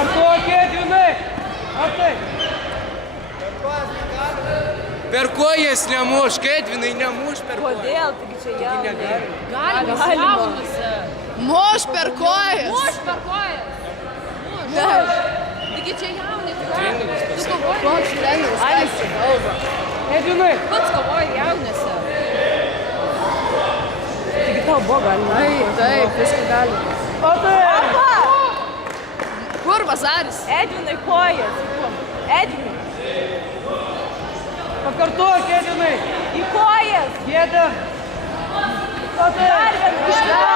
Pakartok, Edvinai. Matai. Per kojas nemuš, Edvinai nemuš per kojas. Kodėl? Taigi čia jaunai. Galima, jaunas. Muš per kojas. Muš per kojas. Muš. Taigi čia jaunai. Tu kovoji. Koks treneris, ką jis kalba? Edvinai. Pats kovoji jaunėse. Taigi tau buvo galima. Taip, viską galima. Matai. Kur Vasaris? Edvinai kojas. Edvinai. Pakartok, Edvinai. Į kojas. Gėda. Matai. Dar vieną.